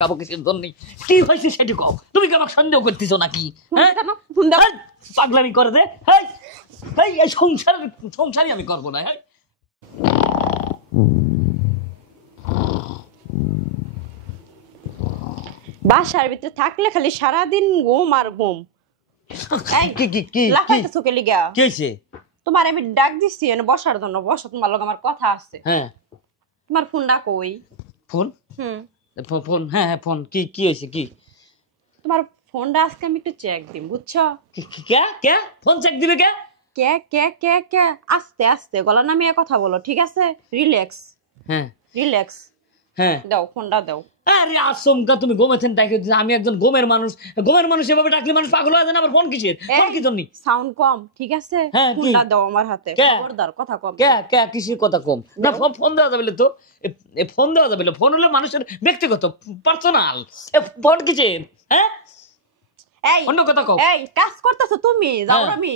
কাবো কিসের জন্য কি হয়েছে সেটি কও। তুমি কি আমাকে সন্দেহ করতেছো নাকি? হ্যাঁ পাগলামি করে দে। এই সংসারই আমি করবো না। হ্যাঁ বাসার ভিতরে থাকলে খালি সারাদিন ঘুম আর ঘুম। লাফাইতেছো কে লিগা? কি হয়েছে? তোমার আমি ডাক দিচ্ছি বসার জন্য, বসো, তোমার লগে আমার কথা আছে। হ্যাঁ তোমার ফোন না কই? ফোন? ফোন হ্যাঁ হ্যাঁ ফোন কি হয়েছে? কি তোমার ফোনটা আজকে আমি একটু চেক দিম, বুঝছো? কে কে ফোন চেক দিবে? কে কে কে কে কে আস্তে আস্তে গলা নামিয়ে কথা বলো, ঠিক আছে? রিল্যাক্স। হ্যাঁ রিল্যাক্স। হ্যাঁ দাও ফোনটা দাও। আরে আসমকা তুমি ঘুমেছেন ডাকে, আমি একজন ঘুমের মানুষ এভাবে ডাকলে মানুষ পাগল হয়ে যায় না। আমার ফোন কিসের? ফোন কি জন্য? সাউন্ড কম, ঠিক আছে? হ্যাঁ, ফোনটা দাও আমার হাতে। খবরদার কথা কম। কে কে কিসের কথা কম? না ফোন দেওয়া যাবে তো? ফোন দেওয়া যাবে? ফোন হলো মানুষের ব্যক্তিগত পার্সোনাল। ফোন কিসের? হ্যাঁ এই অন্য কথা কও। এই কাজ করতেছো তুমি, যাও আমি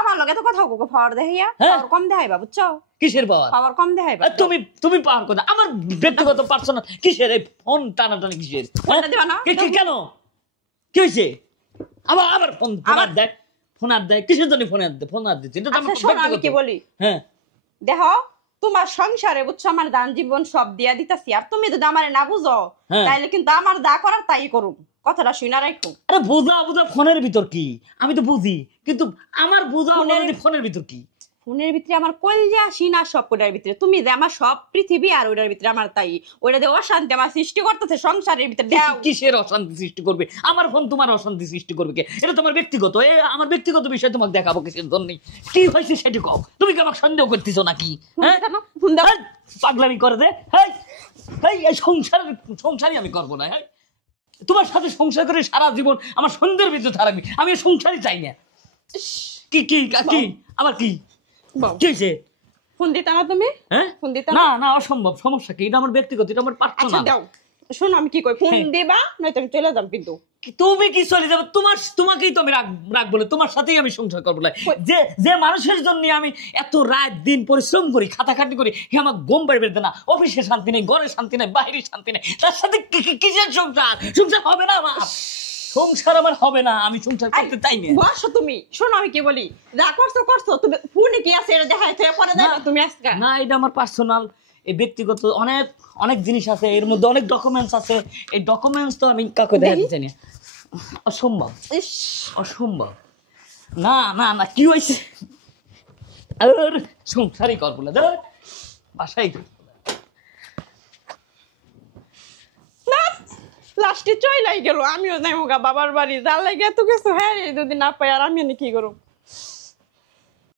আমার লগে তো কথা কও, পাওয়ার দেখাইয়া পাওয়ার কম দেখাইবা, বুঝছো? কিসের পাওয়ার? পাওয়ার কম দেখাইবা। তুমি পাওয়ার কথা আমার ব্যক্তিগত পার্সোনাল কিসের? এই ফোন টানাটানি কিসের? ফোনটা দিবা না? কেন কি হইছে? আবার ফোন আর দেখ, ফোন আর দেখ কিসের জন্য? ফোন আর দিচ্ছি এটা তো আমার শোনো আমি কি বলি। হ্যাঁ দেখো তোমার সংসারে, বুঝছো, আমার দান জীবন সব দিয়া দিতাছি, আর তুমি যদি আমারে না বুঝো তাইলে কিন্তু আমার দা করার তাই করুম। কথাটা শুনা রাখো। আরে বুঝা ফোনের ভিতর কি? আমি তো বুঝি, কিন্তু আমার বুঝা ফোনের ভিতর কি? ফোনের ভিতরে আমার কলজা সিনা সব ওটার ভিতরে, তুমি যে আমার সব পৃথিবী, আর ওটার ভিতরে আমার তাই। ওটা দিয়ে অশান্তি আমার সৃষ্টি করতেছে সংসারের ভিতরে। কিসের অশান্তি সৃষ্টি করবে? আমার ফোন তোমার অশান্তি সৃষ্টি করবে কে? এটা তোমার ব্যক্তিগত, আমার ব্যক্তিগত বিষয় তোমাকে দেখাবো কিসের জন্য? কি হয়েছে সেটি কও। তুমি কি আমাকে সন্দেহ করতেছো নাকি? পাগলামি করে দে। এই সংসারই আমি করবো না। হ্যাঁ তোমার সাথে সংসার করে সারা জীবন আমার সন্ধ্যের ভিতরে থাকবি, আমি সংসারই চাই না। কি কি কি আবার কি হয়েছে? ফোন দিতা না তুমি? হ্যাঁ ফোন দিতা না? না অসম্ভব। সমস্যা কি? এটা আমার ব্যক্তিগত, এটা আমার পার্সোনাল। দাও শোনো আমি কি কই, ফোন দিবা নয়তো আমি চলে যাব। কিন্তু তুমি কি চলে যাবে? তোমাকেই তো আমি রাখ বলে, তোমার সাথেই আমি সংসার করবো। যে মানুষের জন্য আমি এত রাত দিন পরিশ্রম করি, খাটাখাটি করি, আমার ঘুম পাইবে না, অফিসে শান্তি নেই, ঘরে শান্তি নেই, বাইরে শান্তি নেই, তার সাথে কিসের সংসার হবে না আমার। সংসার আমার হবে না, আমি সংসার করতে চাই না। বসো তুমি, শোনো আমি কি বলি। যা করছো তুমি ফোনে কি আছে এটা দেখাই পরে দেখো তুমি আজকে। না এটা আমার পার্সোনাল, এই ব্যক্তিগত অনেক জিনিস আছে, এর মধ্যে অনেক ডকুমেন্টস আছে। এই ডকুমেন্টস তো আমি কাউকে দেখাতে চাই না। অসম্ভব, অসম্ভব। না না না কি হয়েছে? সংসারই করবো না, বাসাই লাস্টে চইলাই গেল। আমিও যাইমু গা বাবার বাড়ি, যার লাগে এত কিছু। হ্যাঁ এই দুদিন না পাই, আর আমি কি করব?